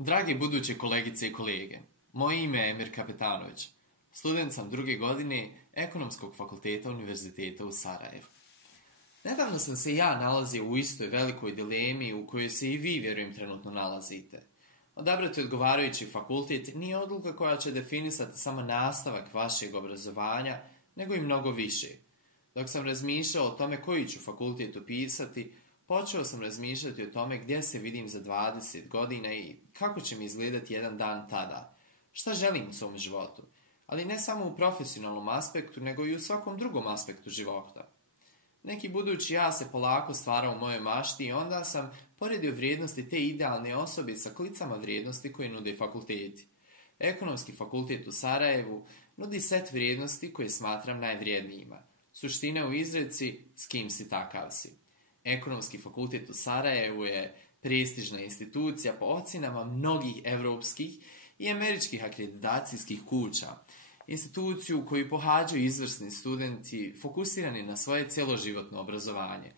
Dragi buduće kolegice i kolege, moje ime je Emir Kapetanović. Student sam druge godine Ekonomskog fakulteta Univerziteta u Sarajevu. Nedavno sam se i ja nalazio u istoj velikoj dilemi u kojoj se i vi, vjerujem, trenutno nalazite. Odabrati odgovarajući fakultet nije odluka koja će definisati samo nastavak vašeg obrazovanja, nego i mnogo više. Dok sam razmišljao o tome koji ću fakultet upisati, počeo sam razmišljati o tome gdje se vidim za 20 godina i kako će mi izgledati jedan dan tada. Šta želim u svom životu, ali ne samo u profesionalnom aspektu, nego i u svakom drugom aspektu života. Neki budući ja se polako stvarao u mojoj mašti i onda sam poredio vrijednosti te idealne osobe sa klicama vrijednosti koje nude fakulteti. Ekonomski fakultet u Sarajevu nudi set vrijednosti koje smatram najvrijednijima. Suština u izreci s kim si takav si. Ekonomski fakultet u Sarajevu je prestižna institucija po ocjenama mnogih evropskih i američkih akreditacijskih kuća. Instituciju koju pohađaju izvrsni studenti fokusirani na svoje cjeloživotno obrazovanje.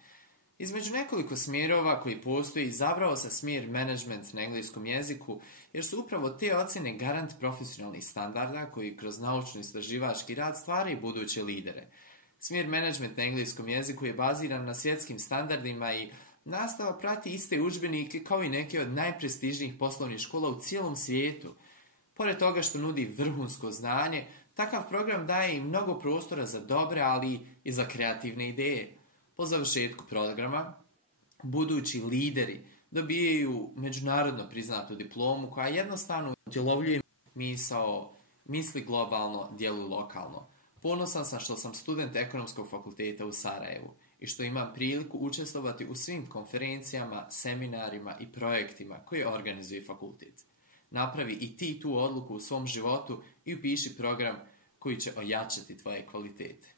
Između nekoliko smjerova koji postoji izabrao sam smjer management na engleskom jeziku jer su upravo te ocjene garant profesionalnih standarda koji kroz naučno-istraživački rad stvaraju buduće lidere. Smjer management na engleskom jeziku je baziran na svjetskim standardima i nastava prati iste udžbenike kao i neke od najprestižnijih poslovnih škola u cijelom svijetu. Pored toga što nudi vrhunsko znanje, takav program daje i mnogo prostora za dobre, ali i za kreativne ideje. Po završetku programa, budući lideri dobijaju međunarodno priznatu diplomu koja jednostavno utjelovljuje misao misli globalno, djeluj lokalno. Ponosan sam što sam student Ekonomskog fakulteta u Sarajevu i što imam priliku učestvovati u svim konferencijama, seminarima i projektima koje organizuje fakultet. Napravi i ti tu odluku u svom životu i upiši program koji će ojačati tvoje kvalitete.